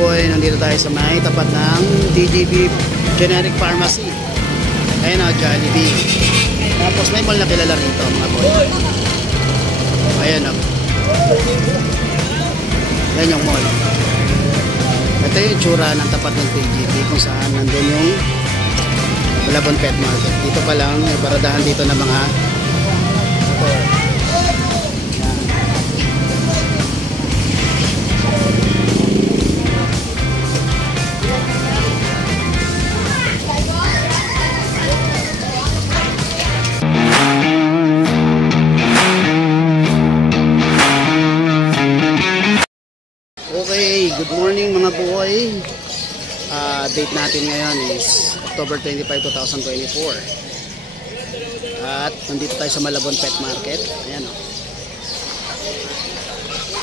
boy, nandito tayo sa may tapat ng DGB Generic Pharmacy. Ayan o, Jollibee. Tapos may mall na kilala rito mga boy. Ayan o. Ayan yung mall. Ito yung tsura ng tapat ng DGB kung saan nandun yung Malabon Pet Market. Dito pa lang, may baradahan dito ng mga Okay, good morning mga boy. Date natin ngayon is October 25, 2024. At nandito tayo sa Malabon Pet Market. Ayan o.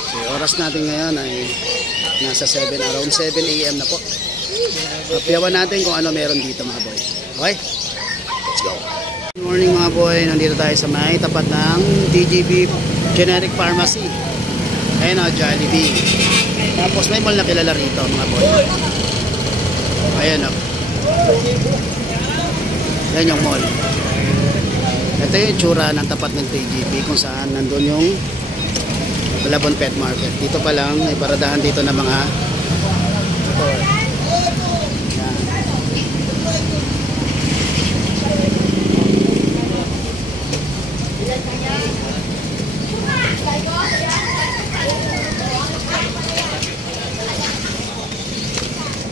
Okay, oras natin ngayon ay nasa 7, around 7 AM na po. Kapiyawan natin kung ano meron dito mga boy. Okay? Let's go. Good morning mga boy. Nandito tayo sa may tapat ng DGB Generic Pharmacy. Ayan o, Jollibee. Tapos may mall na kilala rito mga boy. Ayan o. Ayan yung mall. Ito yung tsura ng tapat ng TGP kung saan nandun yung Malabon Pet Market. Dito pa lang, may baradahan dito ng mga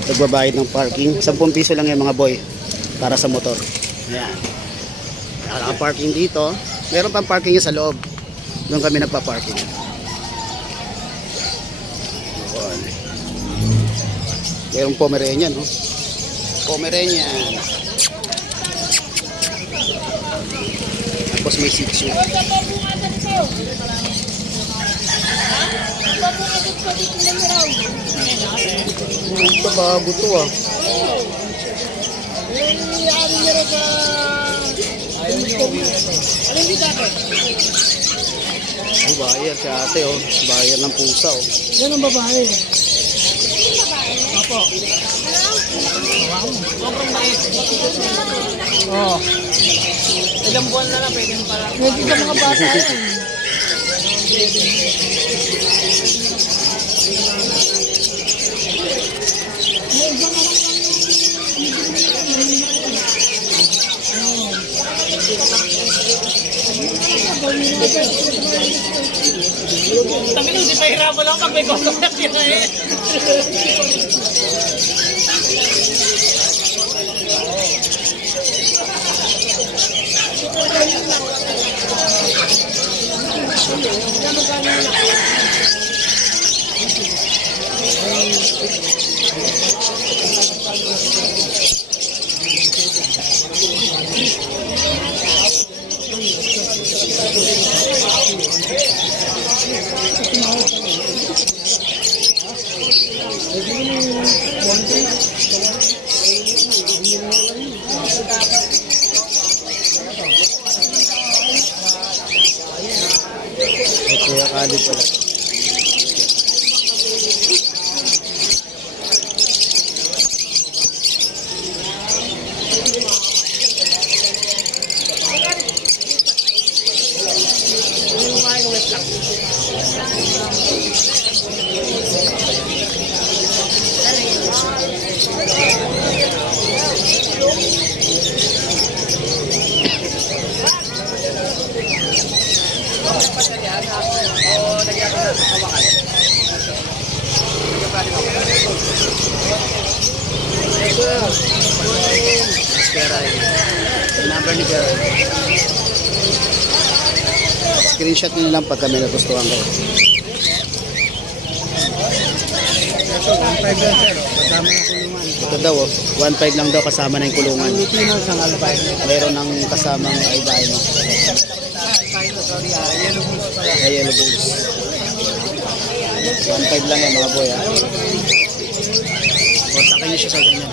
nagbabayad ng parking. 10 piso lang yung mga boy para sa motor. Ayan. Naka-parking dito. Meron pang parking sa loob. Doon kami nagpa-parking. Meron Pomeranian, no? Pomeranian. Tapos may Shih Tzu. Ito bago to ah. Buyer si ate oh. Buyer ng pusa oh. Yan ang babae. Opo. Sobrang bait. Oo. Ilang buwan na lang pwede mo pala. Pwede ka mga bata yan. Tapi nung di pa hirapan lang pag may customer sila eh. Kuya Khalid pala to. Number ni Gary. Screenshot nyo lang pag kami nagustuhan kayo. Ito daw, 1.5 lang daw kasama na yung kulungan. Meron ng kasamang ay-dino. Yellow Bulls. 1.5 lang yan mga boy ha. O takin nyo siya sa ganyan.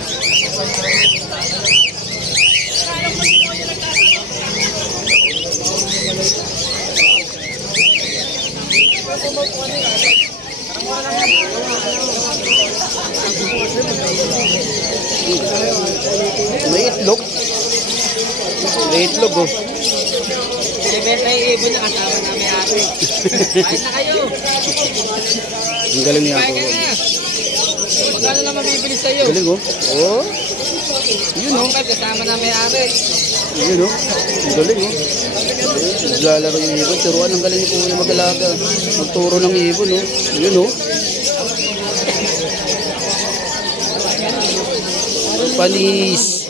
May itlog. May itlog oh. Ibenta yung ibon na kasama namin ate. Kain na kayo. Ang galing niya Kain po. ka na. Magkano na mabibili sa'yo? Galing oh. Oh. Yun oh. Kasama namin ate. Yun oh. Ang galing oh. Naglalaro yung ibon. Turuan ang galing ni Kuya mag-alaga. Magturo ng ibon oh. Yun oh. Panis.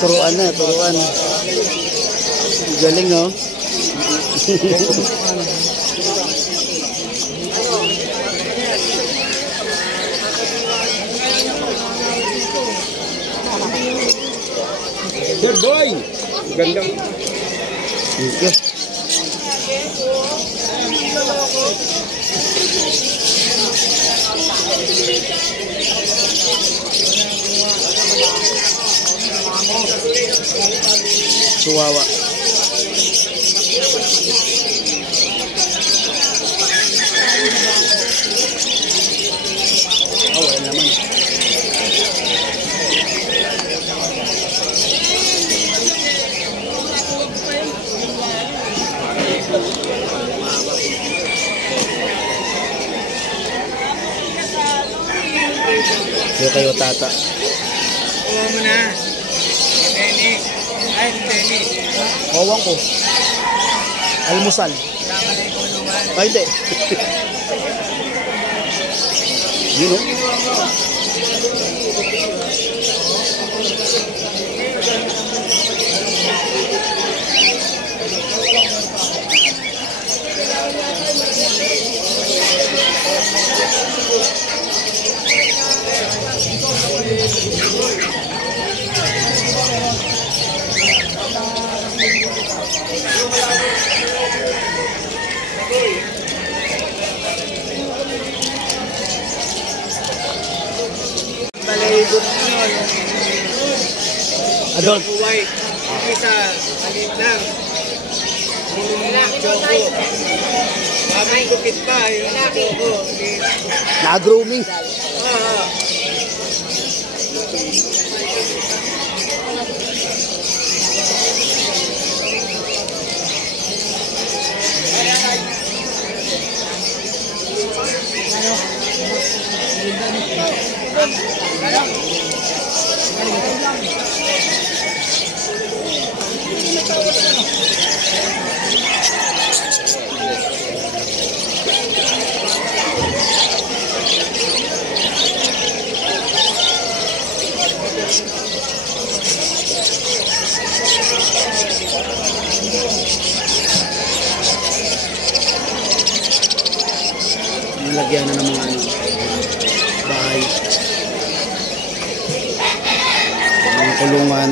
Turuan na, turuan. Galing oh. Sir Boy! Gandang... Thank you. Chihuahua. Oh, wala naman. Hindi kayo tata. Kuha mo na. Tennis. Ay, tennis. Kawang ko. Almusal. Tama na yung kulungan. Ay, hindi. Yun o. Balaigot yun. Adult. White. Isa, maliit lang. Pulong na, choco. Mamay gupit pa, yung choco. Na-grooming. Nilagyan na ng mga bahay. Mga kulungan.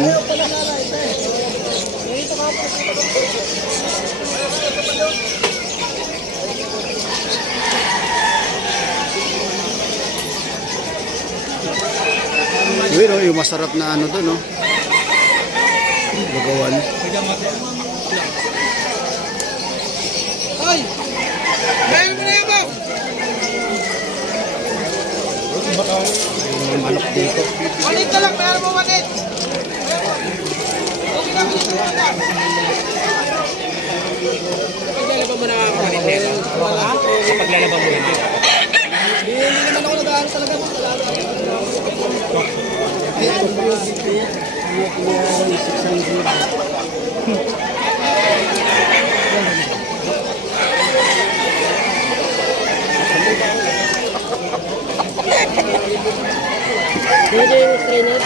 Yun o, yung masarap na ano doon o. Bagawan. Hoy! Kaya mo na yan ba? Yung manok dito. Manit ka lang, meron mo manit! Okay na, manit ka lang. Paglalaban mo na ako manit nito? Ha? Paglalaban mo nito? Hindi naman ako nag-aaral talaga. Dito yung trainer.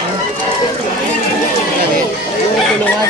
Yung tulungan.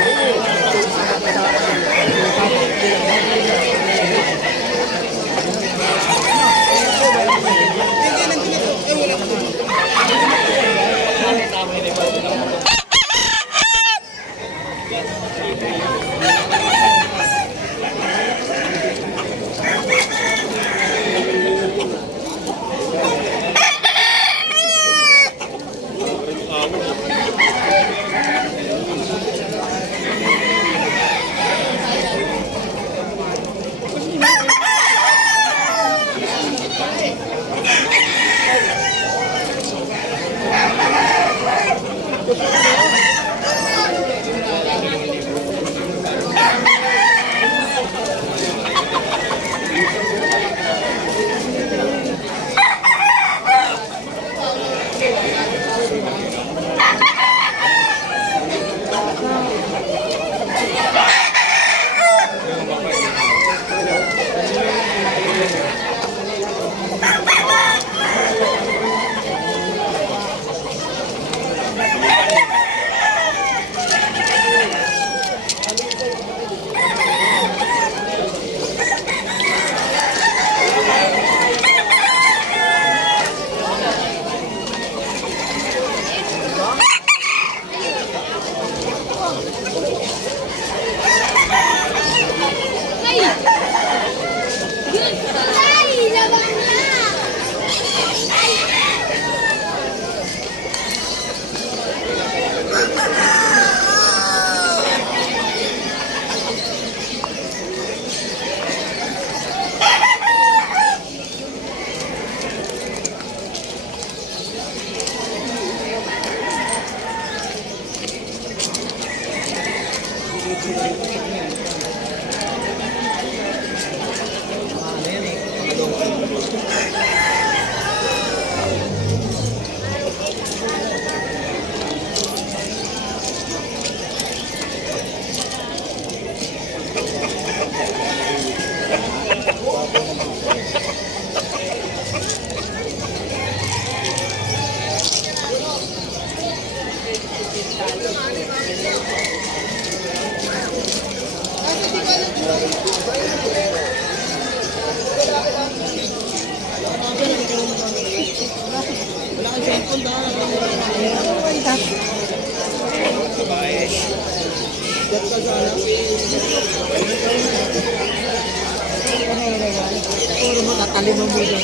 Puro mo tatali mo muna.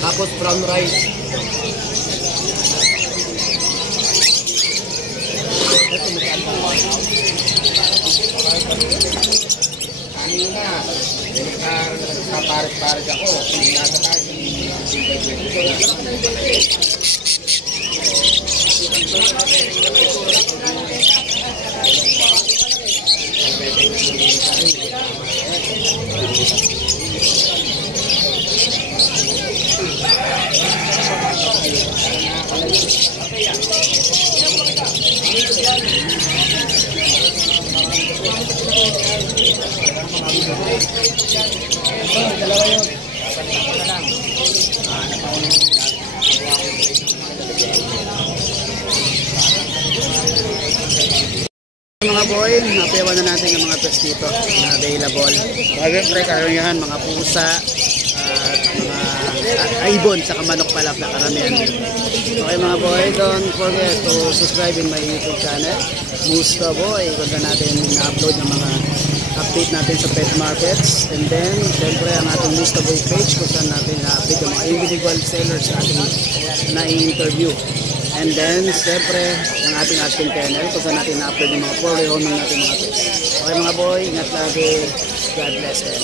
Tapos brown rice. Kanina, nagpapares-pares ako. Nasa tayo. Mga boy, napiyawan na natin yung mga pets dito na available. Siyempre, karamihan mga pusa at mga ibon sa manok palap na karamihan. Okay mga boy, don't forget to subscribe in my YouTube channel, Musta Boy. Kung saan natin na-upload ng mga update natin sa pet markets. And then, siyempre, ang ating Musta Boy page kung saan natin na-update yung mga individual sellers natin na-interview. And then, siyempre, ang ating asking channel kung saan natin na-upload yung mga for rehoming natin mga pets. Okay mga boy, ingat lagi. God bless them.